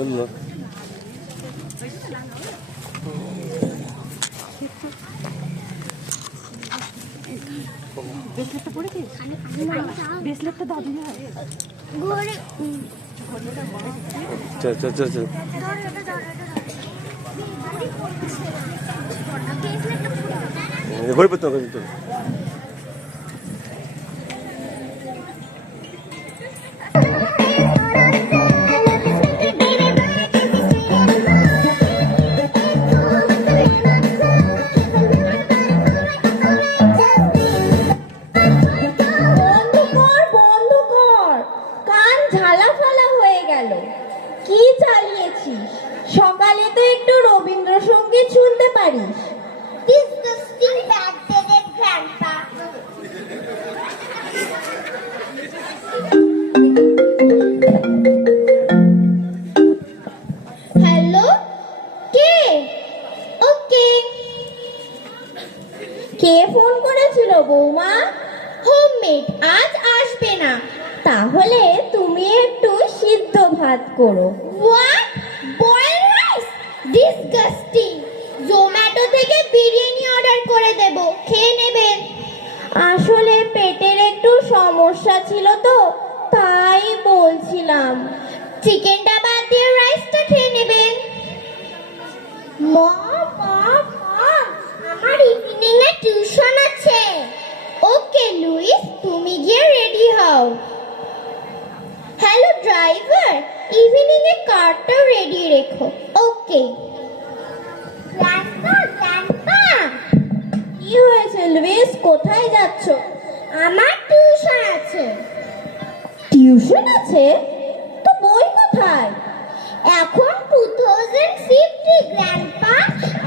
Allah. ব্রেসলেটটা পরেছিস? ব্রেসলেটটা দাদু চল চল চল চল ঘুরে পড়তে হবে কিন্তু। কি চালিয়েছিস? সকালে তো একটু রবীন্দ্রসঙ্গীত শুনতে পারিস। Disgusting bad-headed grandpa. হ্যালো, কে? ওকে। কে ফোন করেছিল বৌমা? হোমমেড, আজ আসবে না। তাহলে তুমি একটু সিদ্ধ ভাত করো। What? Boiled rice? Disgusting. Zomato থেকে বিরিয়ানি অর্ডার করে দেব, খেয়ে নেবেন। আসলে পেটের একটু সমস্যা ছিল তো, তাই বলছিলাম। চিকেনটা বাদ দিয়ে রাইসটা খেয়ে নেবেন। মম, আমার ইভিনিং এ টিউশন আছে। ওকে লুইস, তুমি গিয়ে রেডি হও। হ্যালো ড্রাইভার, ইভিনিং এ কারটা রেডি রেখো। ওকে। কি হয়েছে লুইস, কোথায় যাচ্ছ? আমার টিউশন আছে। টিউশন আছে? তো বই কোথায়? এখন 2050 গ্র্যান্ডপা,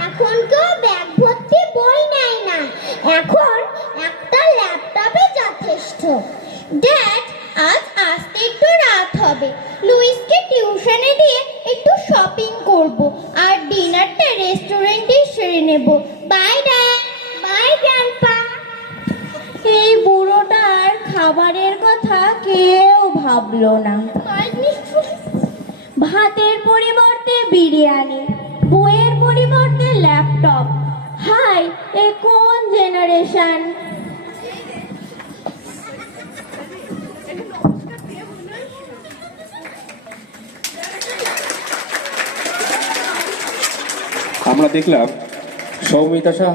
এখন কেউ ব্যাগ ভর্তি বই নেয় না। এখন একটা ল্যাপটপে যথেষ্ট। ড্যাড, আজ আসতে একটু রাত হবে। লুইসকে টিউশনে দিয়ে একটু শপিং করব, আর ডিনারটা রেস্টুরেন্টে সেরে নেব। Bye dad. Bye grandpa. এই বুড়োটার খাবারের কথা কেউ ভাবলো না। ভাতের পরিবর্তে বিরিয়ানি, বইয়ের পরিবর্তে ল্যাপটপ। হাই, এ কোন জেনারেশন? আমরা দেখলাম সৌমিতা সাহা